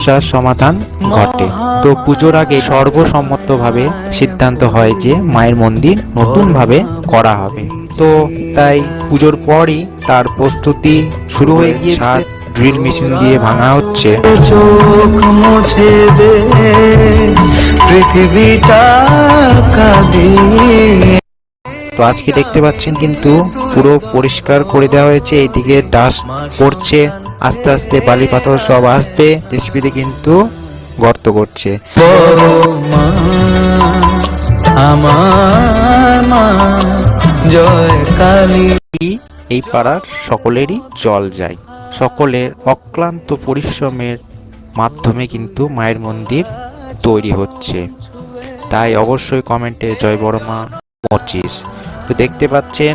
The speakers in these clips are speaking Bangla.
সমস্যার সমাধান ঘটে। তো পুজোর আগে সর্বসম্মতভাবে সিদ্ধান্ত হয় যে মায়ের মন্দির নতুনভাবে করা হবে। তো তাই পুজোর পরই তার প্রস্তুতি শুরু হয়ে গিয়েছে। ড্রিল মেশিন দিয়ে ভাঙা হচ্ছে। পৃথিবীটা তো আজকে দেখতে পাচ্ছেন কিন্তু পুরো পরিষ্কার করে দেওয়া হয়েছে। এইদিকে ডাস্ট পড়ছে। আস্তে আস্তে বালি পাথর সব আসতে জেসিপিতে কিন্তু গর্ত করছে। আমার মা জয় কালী এই পাড়ার সকলেরই জল যায়। সকলের অক্লান্ত পরিশ্রমের মাধ্যমে কিন্তু মায়ের মন্দির তৈরি হচ্ছে। তাই অবশ্যই কমেন্টে জয় বড়মা পঁচিশ তো দেখতে পাচ্ছেন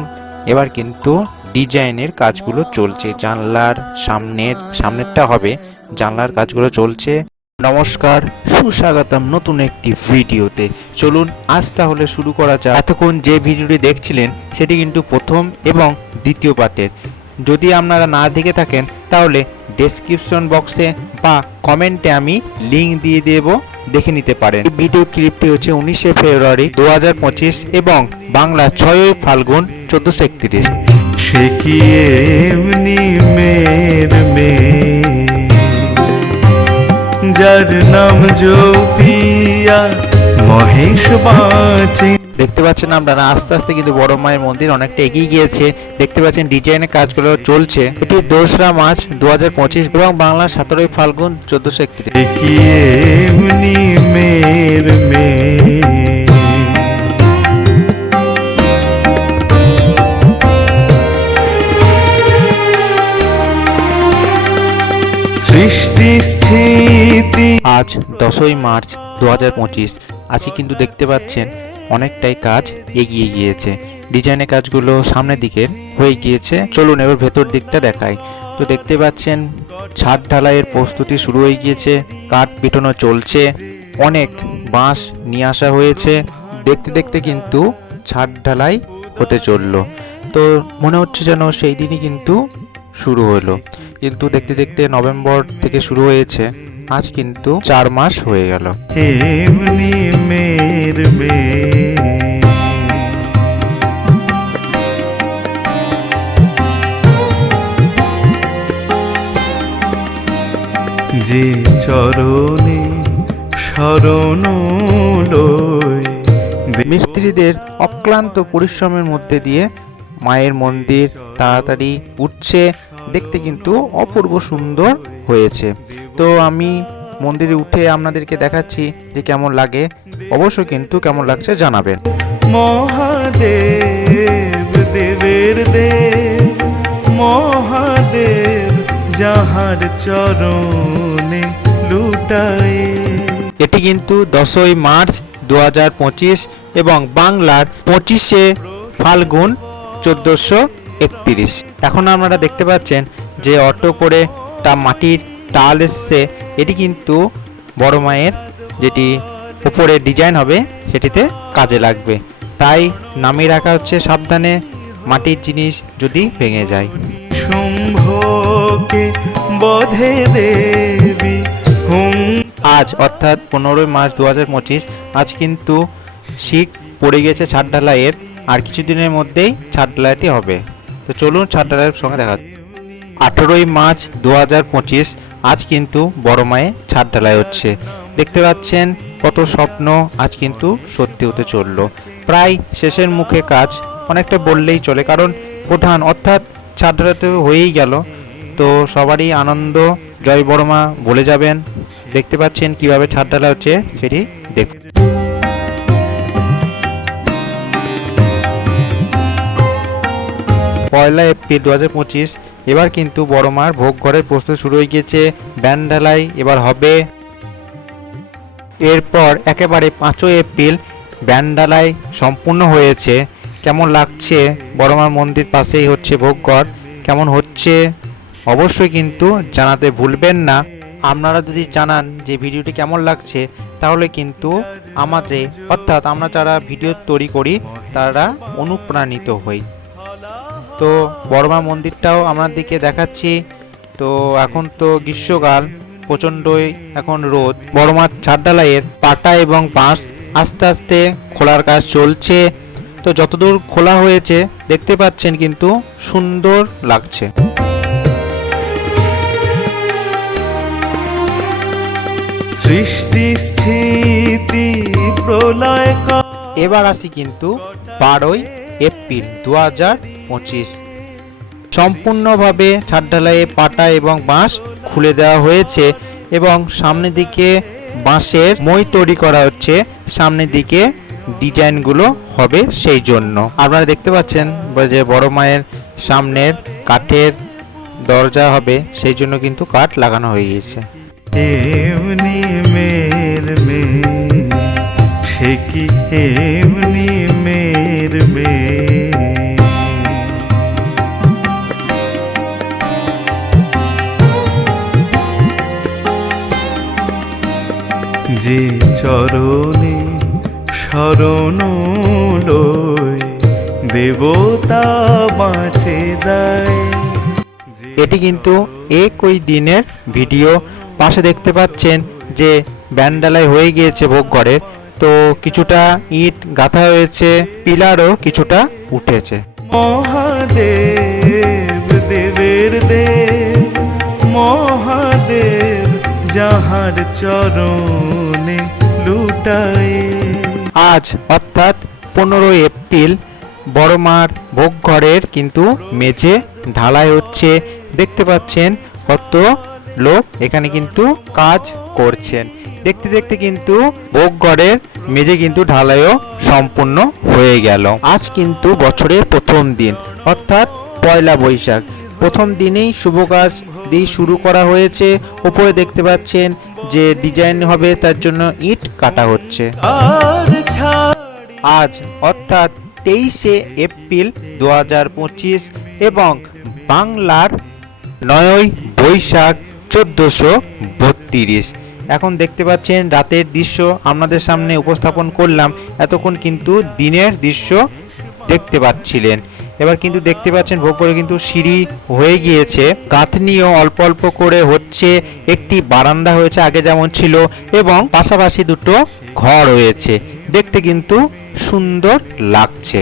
এবার কিন্তু ডিজাইনের কাজগুলো চলছে। জানলার সামনের, সামনেরটা হবে। জানলার কাজগুলো চলছে। নমস্কার, সুস্বাগতম নতুন একটি ভিডিওতে। চলুন, আজ তাহলে শুরু করা যাক। এতক্ষণ যে ভিডিওটি দেখছিলেন, সেটি কিন্তু প্রথম এবং দ্বিতীয় পার্টের। যদি আপনারা না দেখে থাকেন, তাহলে ডেসক্রিপশন বক্সে বা কমেন্টে আমি লিংক দিয়ে দেব। দেখে নিতে পারেন। ভিডিও ক্লিপটি হচ্ছে উনিশে ফেব্রুয়ারি দু হাজার পঁচিশ এবং বাংলা ছয়ই ফাল্গুন চোদ্দোশো একত্রিশ। সে কি এমনি মের মেয়ে। যার নাম জপিয়া মহেশ বাঁচে। দেখতে পাচ্ছেন আপনারা আস্তে আস্তে কিন্তু বড় মায়ের মন্দির অনেকটা এগিয়ে গিয়েছে। দেখতে পাচ্ছেন ডিজাইনের কাজগুলো চলছে। এটি দোসরা মার্চ দু হাজার পঁচিশ এবং বাংলা সতেরোই ফাল্গুন চোদ্দশো একত্রিশ। আজ দশই মার্চ দু হাজার পঁচিশ। আজকে কিন্তু দেখতে পাচ্ছেন অনেকটাই কাজ এগিয়ে গিয়েছে। ডিজাইনের কাজগুলো সামনের দিকে হয়ে গিয়েছে। চলুন এবার ভেতর দিকটা দেখাই। তো দেখতে পাচ্ছেন ছাদ ঢালাইয়ের প্রস্তুতি শুরু হয়ে গিয়েছে। কাঠ পিটানো চলছে। অনেক বাঁশ নিয়ে আসা হয়েছে। দেখতে দেখতে কিন্তু ছাদ ঢালাই হতে চলল। তো মনে হচ্ছে যেন সেই দিনই কিন্তু শুরু হলো। কিন্তু দেখতে দেখতে নভেম্বর থেকে শুরু হয়েছে। আজ কিন্তু চার মাস হয়ে গেল। যে চরণে শরণ মিস্ত্রিদের অক্লান্ত পরিশ্রমের মধ্যে দিয়ে মায়ের মন্দির তাড়াতাড়ি উঠছে দেখতে কিন্তু অপূর্ব সুন্দর হয়েছে। তো আমি মন্দিরে উঠে আপনাদেরকে দেখাচ্ছি যে কেমন লাগে। অবশ্যই কিন্তু কেমন লাগছে জানাবেন। মহাদেব দেবের দেব মহাদেব যাহার চরণে লুটায়ে এটি কিন্তু দশই মার্চ দু হাজার পঁচিশ এবং বাংলার পঁচিশে ফাল্গুন চোদ্দোশো একত্রিশ। এখন আপনারা দেখতে পাচ্ছেন যে অটো করে তা মাটির টাল এসছে এটি কিন্তু বড় মায়ের যেটি উপরে ডিজাইন হবে সেটিতে কাজে লাগবে। তাই নামিয়ে রাখা হচ্ছে সাবধানে মাটির জিনিস যদি ভেঙে যায়। বধে দেবী আজ অর্থাৎ পনেরোই মার্চ দু হাজার পঁচিশ আজ কিন্তু শিখ পড়ে গেছে ছাদ ঢালাইয়ের আর কিছুদিনের মধ্যেই ছাদ ঢালাইটি হবে। তো চলুন ছাদ ঢালাইয়ের সঙ্গে দেখা আঠেরোই মার্চ দু হাজার পঁচিশ। আজ কিন্তু বড় মায়ে ছাদ ঢালাই হচ্ছে। দেখতে পাচ্ছেন কত স্বপ্ন আজ কিন্তু সত্যি হতে চলল। প্রায় শেষের মুখে কাজ অনেকটা বললেই চলে, কারণ প্রধান অর্থাৎ ছাদ ঢালাই তো হয়েই গেল। তো সবারই আনন্দ। জয় বড়মা বলে যাবেন। দেখতে পাচ্ছেন কীভাবে ছাদ ঢালা হচ্ছে সেটি পয়লা এপ্রিল দু হাজার পঁচিশ। এবার কিন্তু বড় মার ভোগ ঘরের প্রস্তুতি শুরু হয়ে গিয়েছে। ব্যান্ড ঢালাই এবার হবে। এরপর একেবারে পাঁচই এপ্রিল ব্যান্ড ঢালাই সম্পূর্ণ হয়েছে। কেমন লাগছে? বড়মার মন্দির পাশেই হচ্ছে ভোগঘর কেমন হচ্ছে? অবশ্যই কিন্তু জানাতে ভুলবেন না। আপনারা যদি জানান যে ভিডিওটি কেমন লাগছে, তাহলে কিন্তু আমাদের অর্থাৎ আমরা যারা ভিডিও তৈরি করি, তারা অনুপ্রাণিত হই। তো বড়মা মন্দিরটাও আপনার দিকে দেখাচ্ছি। তো এখন তো গ্রীষ্মকাল প্রচণ্ডই এখন রোদ। বড় মাঠ ছাদ ঢালাইয়ের পাটা এবং বাঁশ আস্তে আস্তে খোলার কাজ চলছে। তো যতদূর খোলা হয়েছে দেখতে পাচ্ছেন কিন্তু সুন্দর লাগছে। সৃষ্টি স্থিতি প্রলয় এবার আসি কিন্তু বারোই এপ্রিল দু হাজার পঁচিশ। সম্পূর্ণভাবে ছাদ ঢালাইয়ে পাটা এবং বাঁশ খুলে দেওয়া হয়েছে এবং সামনের দিকে বাঁশের মই তৈরি করা হচ্ছে। সামনের দিকে ডিজাইনগুলো হবে সেই জন্য। আপনারা দেখতে পাচ্ছেন যে বড় মায়ের সামনের কাঠের দরজা হবে, সেই জন্য কিন্তু কাঠ লাগানো হয়ে গিয়েছে। সে কি দেবতা বাঁচে দেয়। এটি কিন্তু একই দিনের ভিডিও। পাশে দেখতে পাচ্ছেন যে ব্যান্ডালাই হয়ে গিয়েছে ভোগ ঘরে তো কিছুটা ইট গাঁথা হয়েছে পিলারও কিছুটা উঠেছে। মহাদেব দেবের দেব মহাদেব যাহার চরণে লুটায়ে আজ অর্থাৎ পনেরোই এপ্রিল বড়মার ভোগ ঘরের কিন্তু মেঝে ঢালাই হচ্ছে। দেখতে পাচ্ছেন কত লোক এখানে কিন্তু কাজ করছেন। দেখতে দেখতে কিন্তু ভোগ ঘরের মেঝে কিন্তু ঢালাইও সম্পূর্ণ হয়ে গেল। আজ কিন্তু বছরের প্রথম দিন অর্থাৎ পয়লা বৈশাখ। প্রথম দিনেই শুভ কাজ দিয়ে শুরু করা হয়েছে। উপরে দেখতে পাচ্ছেন যে ডিজাইন হবে তার জন্য ইট কাটা হচ্ছে। আজ অর্থাৎ তেইশে এপ্রিল দু হাজার পঁচিশ এবং বাংলার নয়ই বৈশাখ চোদ্দোশো বত্রিশ। এখন দেখতে পাচ্ছেন রাতের দৃশ্য আপনাদের সামনে উপস্থাপন করলাম। এতক্ষণ কিন্তু দিনের দৃশ্য দেখতে পাচ্ছিলেন। এবার কিন্তু দেখতে পাচ্ছেন ভোগ করে কিন্তু সিঁড়ি হয়ে গিয়েছে। গাঁথনিও অল্প অল্প করে হচ্ছে। একটি বারান্দা হয়েছে, আগে যেমন ছিল, এবং পাশাপাশি দুটো ঘর রয়েছে দেখতে কিন্তু সুন্দর লাগছে।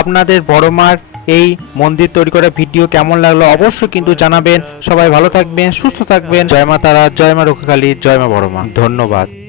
আপনাদের বড় মার এই মন্দির তৈরি করা ভিডিও কেমন লাগল অবশ্যই কিন্তু জানাবেন। সবাই ভালো থাকবেন, সুস্থ থাকবেন। জয় মা তারা, জয় মা রক্ষাকালী, জয় মা বড়মা ধন্যবাদ।